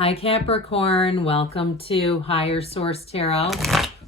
Hi Capricorn, welcome to Higher Source Tarot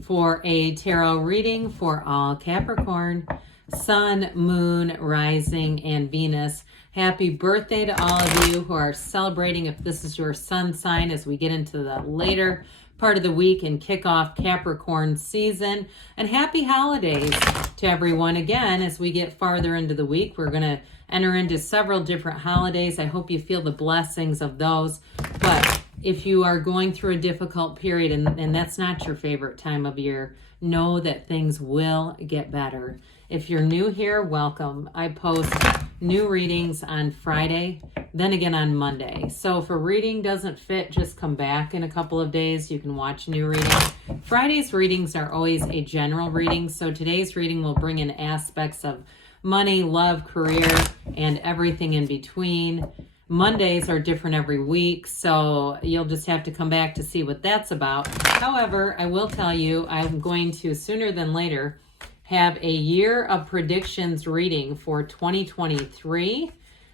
for a tarot reading for all Capricorn, Sun, Moon, Rising, and Venus. Happy birthday to all of you who are celebrating if this is your sun sign as we get into the later part of the week and kick off Capricorn season. And happy holidays to everyone again as we get farther into the week. We're going to enter into several different holidays. I hope you feel the blessings of those. But if you are going through a difficult period and that's not your favorite time of year, know that things will get better. If you're new here, welcome. I post new readings on Friday, then again on Monday. So if a reading doesn't fit, just come back in a couple of days. You can watch new readings. Friday's readings are always a general reading. So today's reading will bring in aspects of money, love, career, and everything in between. Mondays are different every week, so you'll just have to come back to see what that's about. However, I will tell you, I'm going to sooner than later have a year of predictions reading for 2023.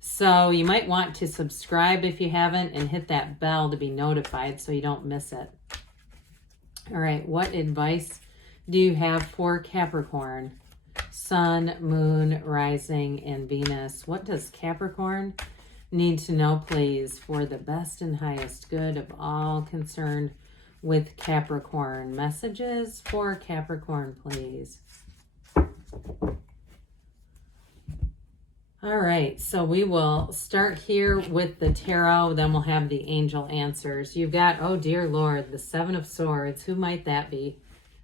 So you might want to subscribe if you haven't and hit that bell to be notified so you don't miss it. All right, what advice do you have for Capricorn? Sun, Moon, Rising, and Venus. What does Capricorn need to know, please, for the best and highest good of all concerned with Capricorn? Messages for Capricorn, please. All right, so we will start here with the tarot, then we'll have the angel answers. You've got, oh dear Lord, the Seven of Swords. Who might that be?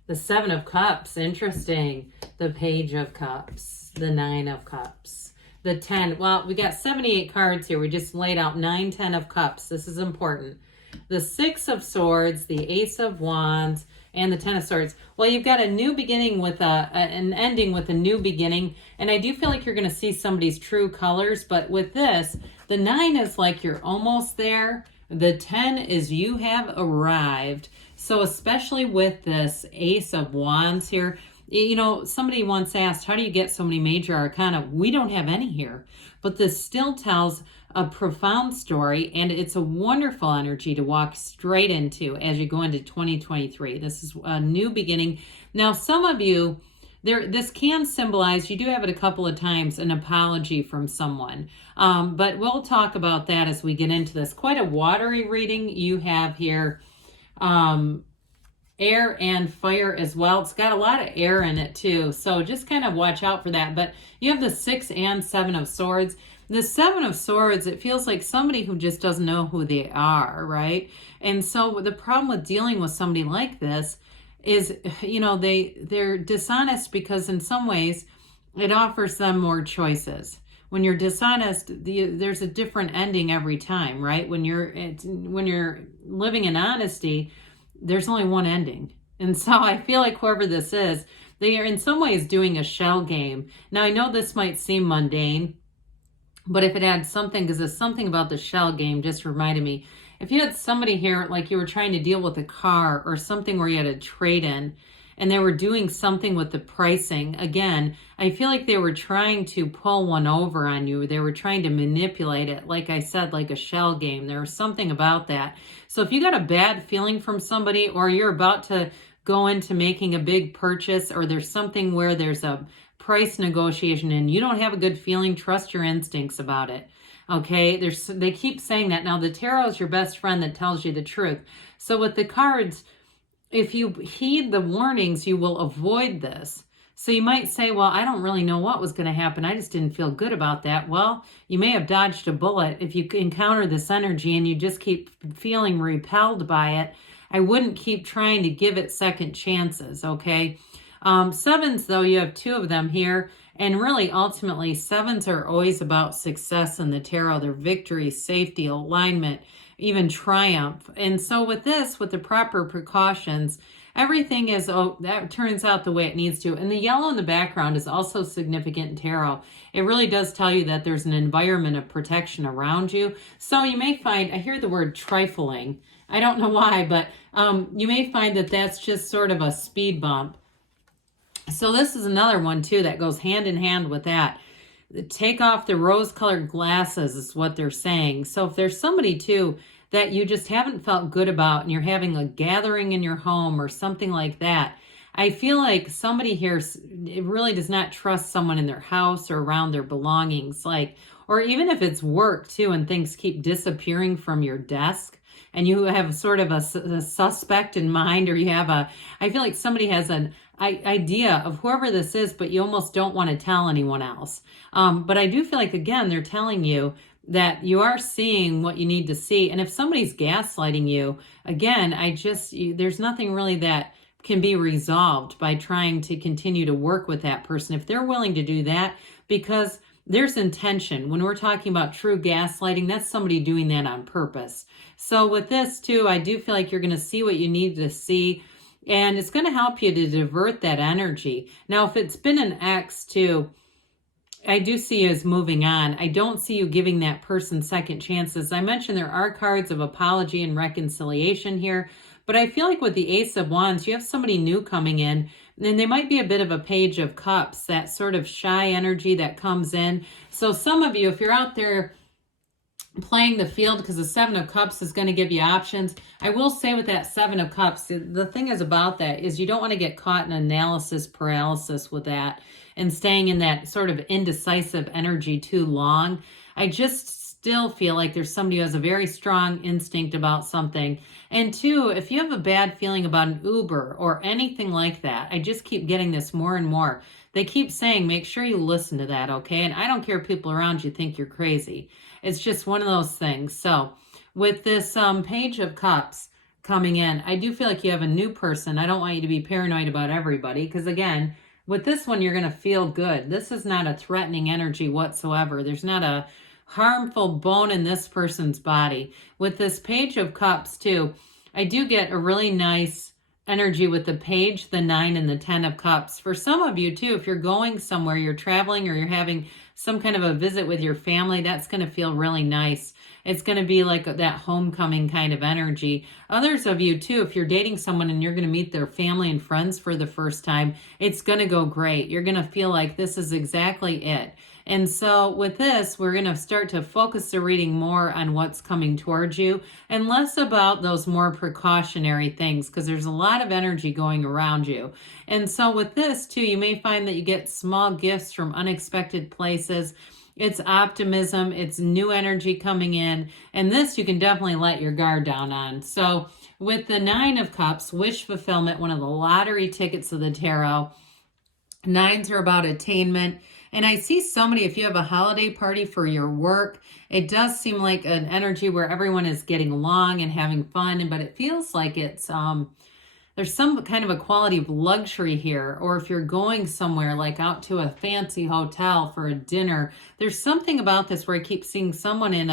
The Seven of Cups, interesting. The Page of Cups, the Nine of Cups, the 10. Well, we got 78 cards here. We just laid out 9, 10 of Cups. This is important. The Six of Swords, the Ace of Wands, and the 10 of Swords. Well, you've got a new beginning with an ending with a new beginning. And I do feel like you're going to see somebody's true colors. But with this, the 9 is like you're almost there. The 10 is you have arrived. So especially with this Ace of Wands here, you know, somebody once asked, how do you get so many major arcana? We don't have any here. But this still tells a profound story, and it's a wonderful energy to walk straight into as you go into 2023. This is a new beginning. Now, some of you, this can symbolize, you do have it a couple of times, an apology from someone. But we'll talk about that as we get into this. Quite a watery reading you have here. Air and fire as well. It's got a lot of air in it too. So just kind of watch out for that. But you have the 6 and 7 of Swords. The 7 of Swords, it feels like somebody who just doesn't know who they are, right? And so the problem with dealing with somebody like this is, you know, they're dishonest because in some ways it offers them more choices. When you're dishonest, there's a different ending every time, right? When you're living in honesty, there's only one ending. And so I feel like whoever this is, they are in some ways doing a shell game. Now, I know this might seem mundane, but if it had something, because there's something about the shell game just reminded me. If you had somebody here, like you were trying to deal with a car or something where you had a trade-in, and they were doing something with the pricing, again, I feel like they were trying to pull one over on you. They were trying to manipulate it, like I said, like a shell game. There was something about that. So if you got a bad feeling from somebody, or you're about to go into making a big purchase, or there's something where there's a price negotiation and you don't have a good feeling, trust your instincts about it. Okay, they keep saying that. Now, the tarot is your best friend that tells you the truth. So with the cards, if you heed the warnings, you will avoid this. So you might say, well, I don't really know what was going to happen. I just didn't feel good about that. Well, you may have dodged a bullet. If you encounter this energy and you just keep feeling repelled by it, I wouldn't keep trying to give it second chances, okay? Sevens, though, you have 2 of them here. And really, ultimately, sevens are always about success in the tarot. They're victory, safety, alignment, even triumph. And so with this, with the proper precautions, everything is, that turns out the way it needs to. And the yellow in the background is also significant in tarot. It really does tell you that there's an environment of protection around you. So you may find, I hear the word trifling. I don't know why, but you may find that that's just sort of a speed bump. So this is another one too that goes hand in hand with that. Take off the rose-colored glasses is what they're saying. So if there's somebody too that you just haven't felt good about, and you're having a gathering in your home or something like that. I feel like somebody here it really does not trust someone in their house or around their belongings, like, or even if it's work too, and things keep disappearing from your desk, and you have sort of a suspect in mind, or you have I feel like somebody has an idea of whoever this is, but you almost don't want to tell anyone else. But I do feel like, again, they're telling you that you are seeing what you need to see. And if somebody's gaslighting you, again, there's nothing really that can be resolved by trying to continue to work with that person. If they're willing to do that, because there's intention. When we're talking about true gaslighting, that's somebody doing that on purpose. So with this too, I do feel like you're going to see what you need to see, and it's going to help you to divert that energy. Now, if it's been an ex too, I do see you as moving on. I don't see you giving that person second chances. I mentioned there are cards of apology and reconciliation here, but I feel like with the Ace of Wands, you have somebody new coming in, and they might be a bit of a Page of Cups, that sort of shy energy that comes in. So some of you, if you're out there playing the field, because the Seven of Cups is going to give you options. I will say with that Seven of Cups, the thing is about that is you don't want to get caught in analysis paralysis with that and staying in that sort of indecisive energy too long. I just still feel like there's somebody who has a very strong instinct about something. And two, if you have a bad feeling about an Uber or anything like that, I just keep getting this more and more. They keep saying, make sure you listen to that, okay? And I don't care if people around you think you're crazy. It's just one of those things. So with this Page of Cups coming in, I do feel like you have a new person. I don't want you to be paranoid about everybody, because again, with this one, you're going to feel good. This is not a threatening energy whatsoever. There's not a harmful bone in this person's body. With this Page of Cups too, I do get a really nice energy with the Page, the 9, and the 10 of Cups. For some of you too, if you're going somewhere, you're traveling, or you're having some kind of a visit with your family, that's going to feel really nice. It's going to be like that homecoming kind of energy. Others of you too, if you're dating someone and you're going to meet their family and friends for the first time, it's going to go great. You're going to feel like this is exactly it. And so with this, we're going to start to focus the reading more on what's coming towards you and less about those more precautionary things, because there's a lot of energy going around you. And so with this too, you may find that you get small gifts from unexpected places. It's optimism, it's new energy coming in, and this you can definitely let your guard down on. So with the 9 of Cups, wish fulfillment, one of the lottery tickets of the tarot. 9s are about attainment. And I see somebody, if you have a holiday party for your work, it does seem like an energy where everyone is getting along and having fun, but it feels like it's there's some kind of a quality of luxury here. Or if you're going somewhere like out to a fancy hotel for a dinner, there's something about this where I keep seeing someone in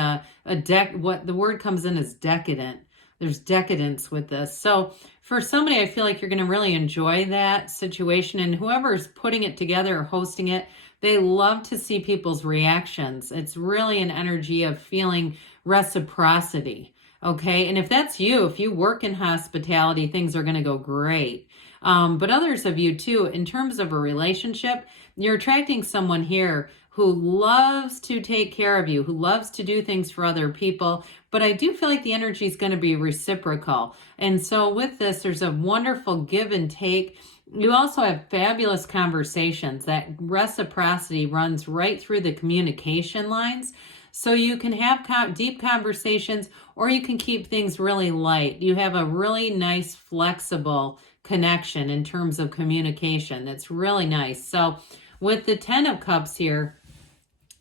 what the word comes in as decadent. There's decadence with this. So for somebody, I feel like you're going to really enjoy that situation. And whoever's putting it together or hosting it, they love to see people's reactions. It's really an energy of feeling reciprocity. Okay. And if that's you, if you work in hospitality, things are going to go great. But others of you too, in terms of a relationship, you're attracting someone here who loves to take care of you, who loves to do things for other people. But I do feel like the energy is going to be reciprocal. And so with this, there's a wonderful give and take. You also have fabulous conversations. That reciprocity runs right through the communication lines. So you can have deep conversations, or you can keep things really light. You have a really nice, flexible connection in terms of communication. That's really nice. So with the 10 of Cups here,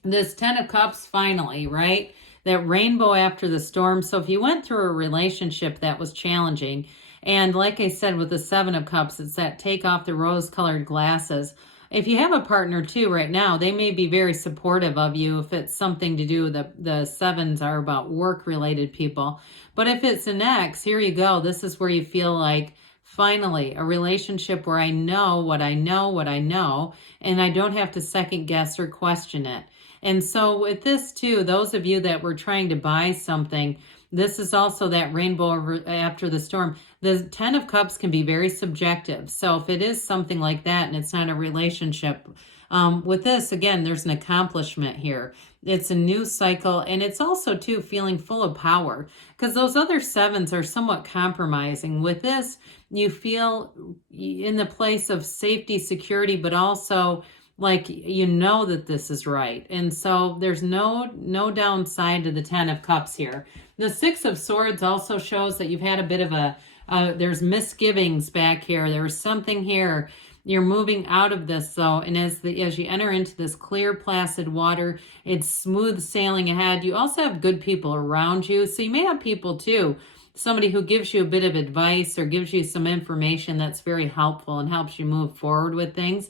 this 10 of Cups finally, right? That rainbow after the storm. So if you went through a relationship that was challenging, and like I said, with the 7 of Cups, it's that take off the rose-colored glasses. If you have a partner too right now, they may be very supportive of you if it's something to do, the 7s are about work-related people. But if it's an ex, here you go. This is where you feel like, finally, a relationship where I know what I know, and I don't have to second guess or question it. And so with this too, those of you that were trying to buy something, this is also that rainbow after the storm. The 10 of Cups can be very subjective. So if it is something like that and it's not a relationship, With this, again, there's an accomplishment here. It's a new cycle, and it's also, too, feeling full of power, because those other sevens are somewhat compromising. With this, you feel in the place of safety, security, but also like you know that this is right. And so there's no downside to the Ten of Cups here. The Six of Swords also shows that you've had a bit of there's misgivings back here. There's something here. You're moving out of this, though, and as you enter into this clear, placid water, it's smooth sailing ahead. You also have good people around you, so you may have people, too, somebody who gives you a bit of advice or gives you some information that's very helpful and helps you move forward with things.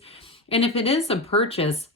And if it is a purchase,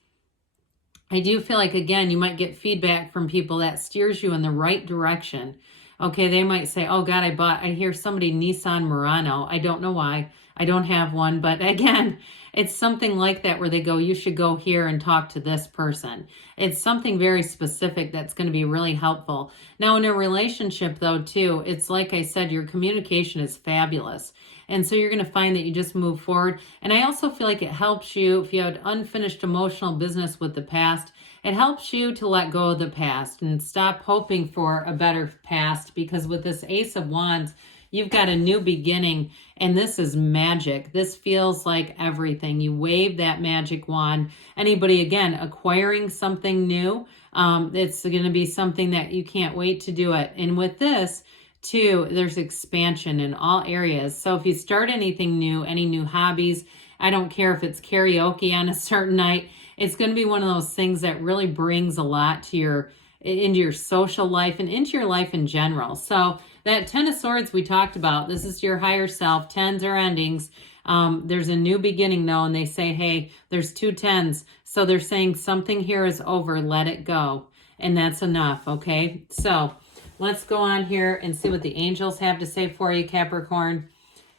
I do feel like, again, you might get feedback from people that steers you in the right direction. Okay, they might say, oh, God, I hear somebody Nissan Murano. I don't know why. I don't have one. But again, it's something like that where they go, you should go here and talk to this person. It's something very specific that's going to be really helpful. Now, in a relationship, though, too, it's like I said, your communication is fabulous. And so you're going to find that you just move forward. And I also feel like it helps you, if you had unfinished emotional business with the past, it helps you to let go of the past and stop hoping for a better past, because with this Ace of Wands, you've got a new beginning, and this is magic. This feels like everything. You wave that magic wand. Anybody, again, acquiring something new, it's going to be something that you can't wait to do it. And with this, too, there's expansion in all areas. So if you start anything new, any new hobbies, I don't care if it's karaoke on a certain night, it's going to be one of those things that really brings a lot to into your social life and into your life in general. So that Ten of Swords we talked about, this is your higher self. Tens are endings. There's a new beginning, though, and they say, hey, there's two tens. So they're saying something here is over. Let it go. And that's enough, okay? So let's go on here and see what the angels have to say for you, Capricorn.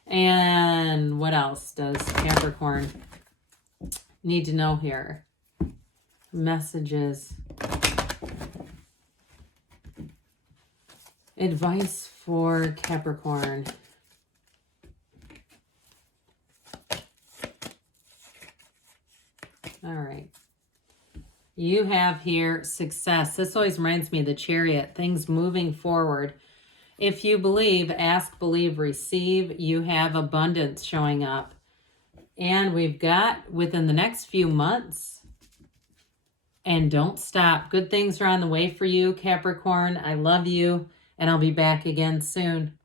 And what else does Capricorn need to know here? Messages. Advice for Capricorn. All right. You have here success. This always reminds me of the Chariot, things moving forward. If you believe, ask, believe, receive, you have abundance showing up. And we've got within the next few months. And don't stop. Good things are on the way for you, Capricorn. I love you, and I'll be back again soon.